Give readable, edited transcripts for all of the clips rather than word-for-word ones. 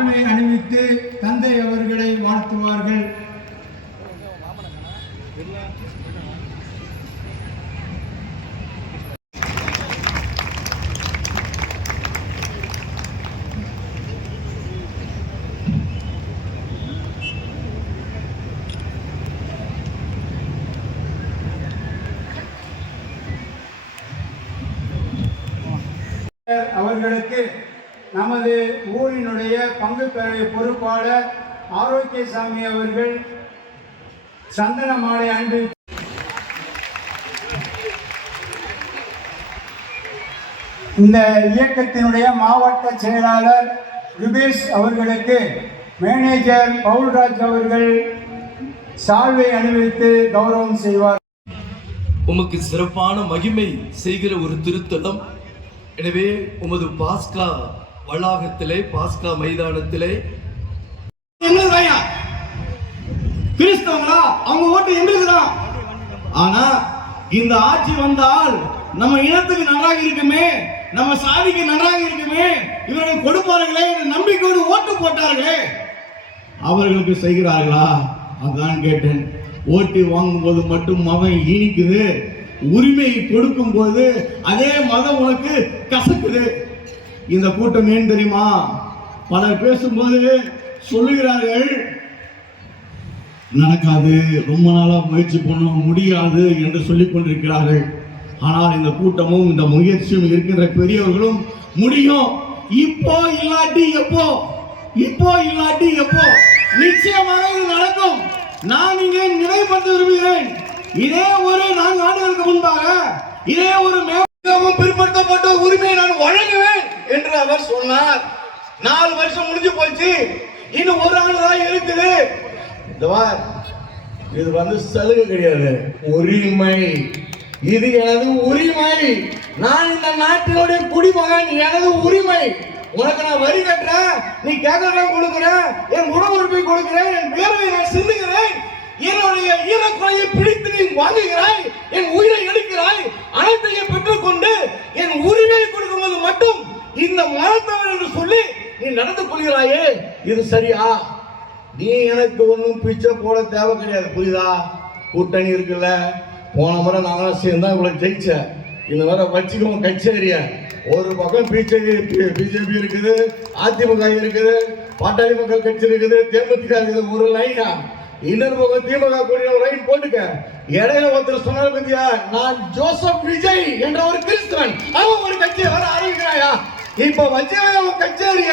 சால்வை அணிவித்து தந்தை அவர்களை வாழ்த்துவார்கள். அவர்களுக்கு நமது ஊரினுடைய பங்கு பெற பொறுப்பாளர் ஆரோக்கியசாமி அவர்கள் சந்தன மாலை அணிவி இந்த இயக்கத்தினுடைய மாவட்ட செயலாளர் ருபேஷ் அவர்களுக்கு மேனேஜர் பவுல்ராஜ் அவர்கள் சால்வை அணிவித்து கௌரவம் செய்வார். உமக்கு சிறப்பான மகிமை செய்கிற ஒரு திருத்தலம். எனவே உமது பாஸ்கா வளாகத்திலே, பாஸ்கா மைதானத்திலே கிறிஸ்தவங்களா அவங்க ஓட்டு எங்களுக்கு தான். ஆனா இந்த ஆட்சி வந்தால் நம்ம இனத்துக்கு நன்றாக இருக்குமே, நம்ம சாதிக்கு நன்றாக இருக்குமே, இவர்கள் கொடுப்பார்களே என்ற நம்பிக்கையோடு ஓட்டு போட்டார்களே, அவர்களுக்கு செய்கிறார்களா? அதான் கேட்டேன். ஓட்டு வாங்கும் போது மட்டும் மதம் இனிக்குது, உரிமையை கொடுக்கும் போது அதே மதம் உனக்கு கசக்குது. இந்த கூட்டம் ஏன் தெரியுமா? பலர் பேசும்போது சொல்லுகிறார்கள், நடக்காது, ரொம்ப நாளா முயற்சி பண்ண முடியாது என்று சொல்லிக் கொண்டிருக்கிறார்கள். ஆனால் இந்த கூட்டமும் இந்த முயற்சியும் இருக்கின்ற பெரியவர்களும் முடியும். இப்போ இல்லாட்டி எப்போ, இப்போ இல்லாட்டி எப்போ, நிச்சயமாக இது நடக்கும். நான் இங்கே நினைவுபடுத்த விரும்புகிறேன். இதே ஒரு 4 ஆண்டுகளுக்கு முன்பாக இதே ஒரு மிகவும் பிற்படுத்தப்பட்ட உரிமையை நான் வழங்குவேன் என்று அவர் சொன்னார். 4 வருஷம் முடிஞ்சு போச்சு, இன்னும் 1 ஆண்டு தான் இருக்குது. இது சலுகை கிடையாது, உரிமை. இது எனது உரிமை. நான் இந்த நாட்டினுடைய குடிமகன், எனது உரிமை. உனக்கு நான் வரி கட்டுறேன், நீ கேட்கறேன் கொடுக்கிறேன், என் உணவு உறுப்பை கொடுக்கிறேன், என் வேர்வை நான் சிந்துகிறேன், என்னுடைய ஈரக்குறையை பிடித்து நீ வாங்குகிறாய், என் உயிரை எடுக்கிறாய், அனைத்தையும் பெற்றுக்கொண்டு என் உரிமையை கொடுக்கும்போது மட்டும் இந்த மரத்தவர் என்று சொல்லி நீ நடந்து கொள்கிறாயே, இது சரியா? நீ எனக்கு ஒன்றும் பிச்சை போட தேவை கிடையாது, புரியுதா? கூட்டணி இருக்குல்ல, போன முறை நாங்களாம் சேர்ந்தா இவ்வளவு ஜெயிச்சேன். இந்த வர வச்சுக்கோங்க கச்சேரிய. ஒரு பக்கம் பிஜேபி இருக்குது, அதிமுக இருக்குது, பாட்டாளி மக்கள் கட்சி இருக்குது, தேமுதிக இருக்குது, ஒரு லைனா. இன்னொரு பக்கம் திமுக கூடிய ஒரு லைன் போட்டுக்க. இடையில ஒருத்தர் சொன்னார் பத்தியா, நான் ஜோசப் விஜய் என்ற ஒரு கிறிஸ்தவன், அவன் ஒரு கட்சியை வர ஆரம்பிக்கிறாயா? இப்ப வச்சவன் அவன் கச்சேரிய,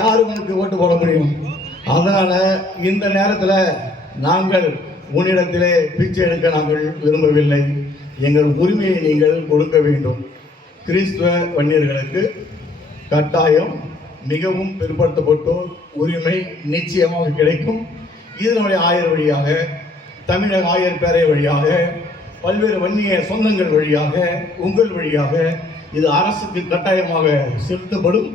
யாரு உனக்கு ஓட்டு போட முடியும்? அதனால இந்த நேரத்தில் நாங்கள் உன்னிடத்திலே பிச்சை எடுக்க நாங்கள் விரும்பவில்லை. எங்கள் உரிமையை நீங்கள் கொடுக்க வேண்டும். கிறிஸ்துவ வன்னியர்களுக்கு கட்டாயம் மிகவும் பிற்படுத்தப்பட்டோர் உரிமை நிச்சயமாக கிடைக்கும். இதனுடைய ஆயர் வழியாக, தமிழக ஆயர் பேரை வழியாக, பல்வேறு வன்னிய சொந்தங்கள் வழியாக, உங்கள் வழியாக இது அரசுக்கு கட்டாயமாக செலுத்தப்படும்.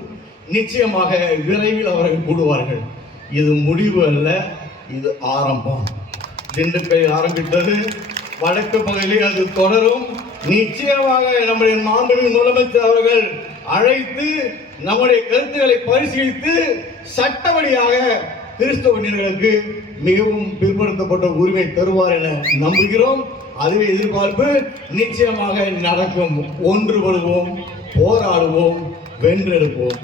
நிச்சயமாக விரைவில் அவர்கள் கூடுவார்கள். இது முடிவு அல்ல, இது ஆரம்பம். திண்டுக்கல் ஆரம்பித்தது, வடக்கு பகுதியில் அது தொடரும். நிச்சயமாக நம்முடைய மாண்புமிகு முதலமைச்சர் அவர்கள் அழைத்து நம்முடைய கருத்துக்களை பரிசீலித்து சட்டப்படியாக கிறிஸ்தவர்களுக்கு மிகவும் பிற்படுத்தப்பட்ட உரிமை தருவார் என நம்புகிறோம். அதுவே எதிர்பார்ப்பு. நிச்சயமாக நடக்கும். ஒன்றுபடுவோம், போராடுவோம், வென்றெடுப்போம்.